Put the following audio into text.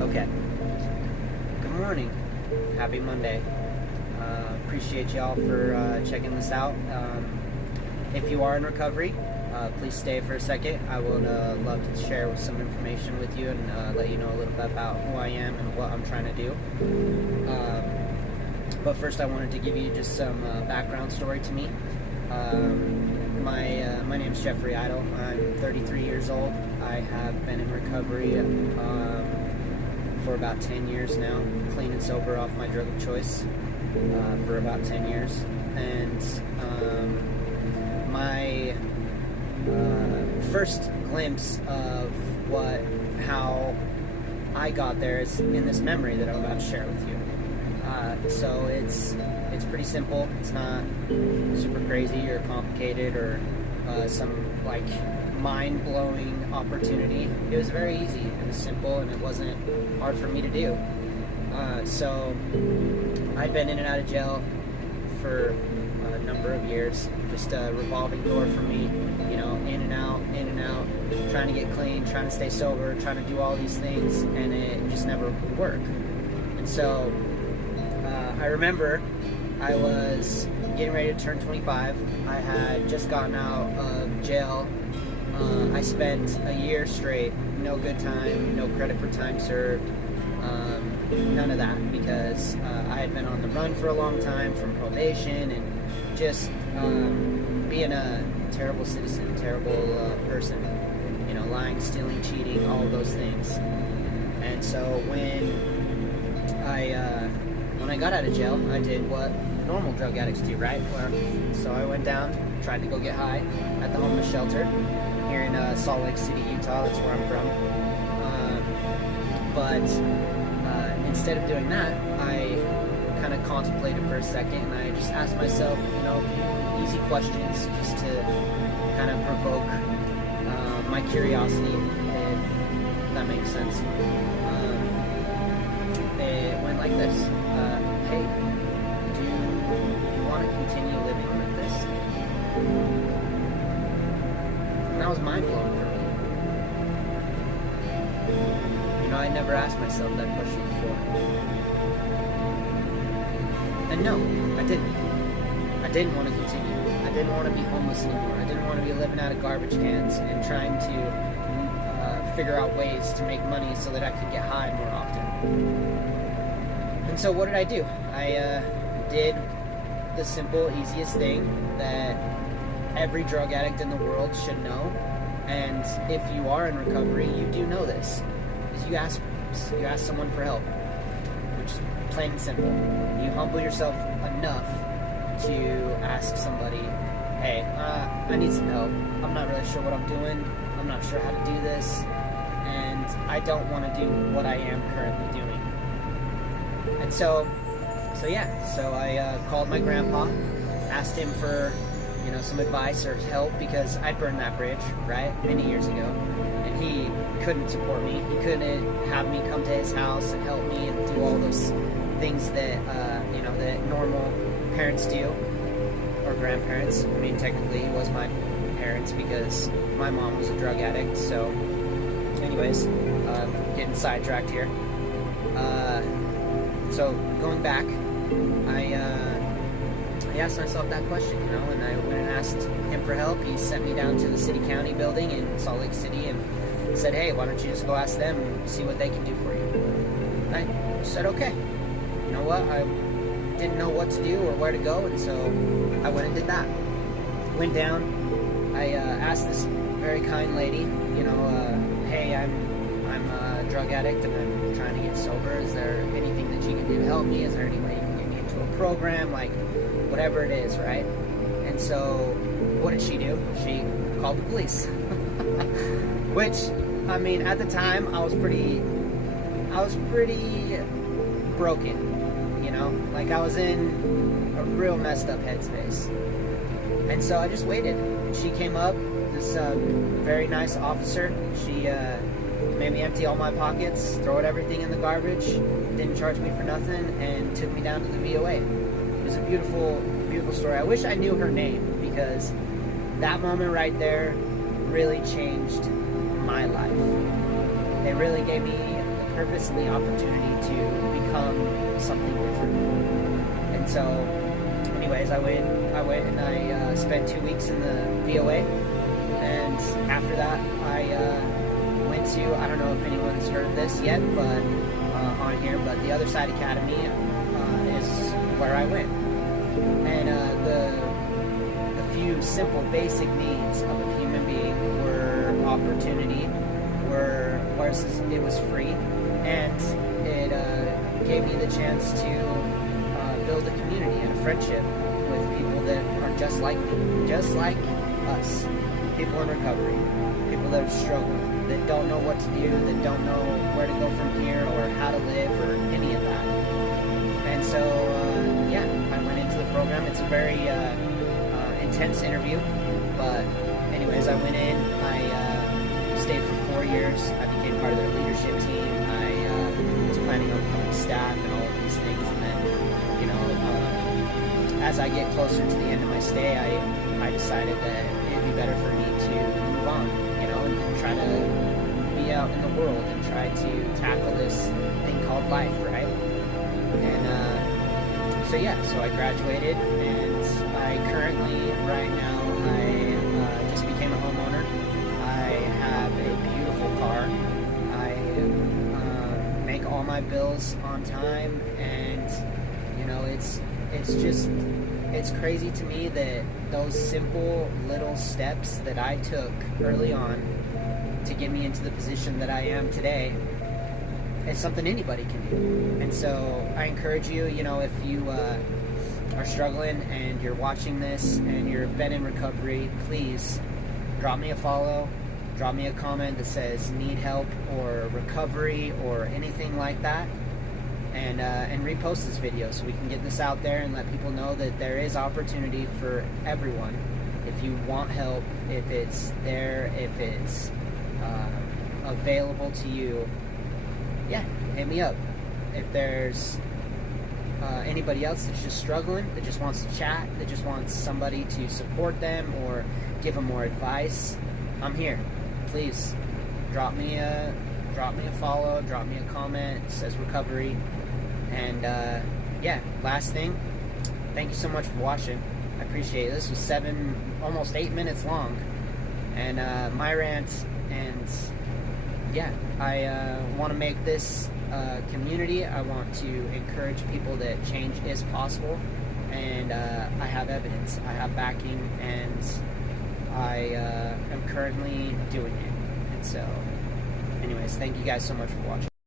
Okay. Good morning. Happy Monday. Appreciate y'all for checking this out. If you are in recovery, please stay for a second. I would love to share some information with you and let you know a little bit about who I am and what I'm trying to do. But first, I wanted to give you just some background story to me. My name's Jeffrey Idle. I'm 33 years old. I have been in recovery for about 10 years now, clean and sober off my drug of choice for about 10 years. And my first glimpse of how I got there is in this memory that I'm about to share with you. So it's pretty simple. It's not super crazy or complicated or some like mind-blowing opportunity. It was very easy. It was simple and it wasn't hard for me to do. So I'd been in and out of jail for a number of years. Just a revolving door for me, in and out, trying to get clean, trying to stay sober, trying to do all these things, and it just never would work. And so I remember I was getting ready to turn 25. I had just gotten out of jail. I spent a year straight, no good time, no credit for time served, none of that, because I had been on the run for a long time from probation and just being a terrible citizen, terrible person, lying, stealing, cheating, all of those things. And so when I got out of jail, I did what normal drug addicts do, right? So I went down, tried to go get high at the homeless shelter here in Salt Lake City, Utah. That's where I'm from. But instead of doing that, I kind of contemplated for a second, and I just asked myself, a few easy questions just to kind of provoke my curiosity, if that makes sense. It went like this. Hey, do you want to continue living like this? And that was mind-blowing for me. I never asked myself that question before. And no, I didn't. I didn't want to continue. I didn't want to be homeless anymore. I didn't want to be living out of garbage cans and trying to figure out ways to make money so that I could get high more often. And so what did I do? I did the simple, easiest thing that every drug addict in the world should know. And if you are in recovery, you do know this. Is you ask someone for help, which is plain and simple. You humble yourself enough to ask somebody, hey, I need some help. I'm not really sure what I'm doing. I'm not sure how to do this. And I don't want to do what I am currently doing. And so I called my grandpa, asked him for, some advice or help, because I burned that bridge, right, many years ago, and he couldn't support me. He couldn't have me come to his house and help me and do all those things that, that normal parents do, or grandparents. I mean, technically, he was my parents because my mom was a drug addict. So, anyways, getting sidetracked here. So going back, I asked myself that question, and I went and asked him for help. He sent me down to the city-county building in Salt Lake City and said, hey, why don't you just go ask them and see what they can do for you? And I said, okay. You know what? I didn't know what to do or where to go, and so I went and did that. Went down. I asked this very kind lady, hey, I'm a drug addict and I'm trying to get sober. Is there anything that you can do to help me? Is there any way you can get me into a program? Like, whatever it is, right? And so, what did she do? She called the police. Which, I mean, at the time, I was pretty broken, Like, I was in a real messed up headspace. And so I just waited. She came up, this very nice officer. She made me empty all my pockets, throw everything in the garbage, didn't charge me for nothing, and took me down to the VOA. It was a beautiful, beautiful story. I wish I knew her name, because that moment right there really changed my life. It really gave me the purpose and the opportunity to become something different. And so, anyways, I went and I spent 2 weeks in the VOA, and after that, I went to, I don't know if anyone's heard of this yet, but on here, but the Other Side Academy is where I went, and the few simple, basic needs of a human being were opportunity, it was free, and it gave me the chance to build a community and a friendship with people that are just like me, just like us, people in recovery, people that have struggled, that don't know what to do, that don't know where to go from here or how to live or any of that. And so, yeah, I went into the program. It's a very intense interview, but anyways, I went in, I stayed for 4 years, I became part of their leadership team, I was planning on becoming staff and all of these things, and then, you know, as I get closer to the end of my stay, I decided that it'd be better for me to move on, you know, and try to be out in the world and try to tackle this thing called life, right? And so yeah, so I graduated, and I currently, right now, I just became a homeowner. I have a beautiful car. I make all my bills on time, and you know, it's crazy to me that those simple little steps that I took early on to get me into the position that I am today is something anybody can do. And so I encourage you, you know, if you are struggling and you're watching this and you've been in recovery, please drop me a follow, drop me a comment that says need help or recovery or anything like that, and repost this video so we can get this out there and let people know that there is opportunity for everyone. If you want help, if it's there, if it's available to you, yeah, hit me up. If there's anybody else that's just struggling, that just wants to chat, that just wants somebody to support them or give them more advice, I'm here. Please drop me a follow, drop me a comment. It says recovery. And yeah, last thing, thank you so much for watching. I appreciate it. This was almost 8 minutes long, and my rant. And yeah, I want to make this community. I want to encourage people that change is possible, and I have evidence, I have backing, and I am currently doing it. And so anyways, thank you guys so much for watching.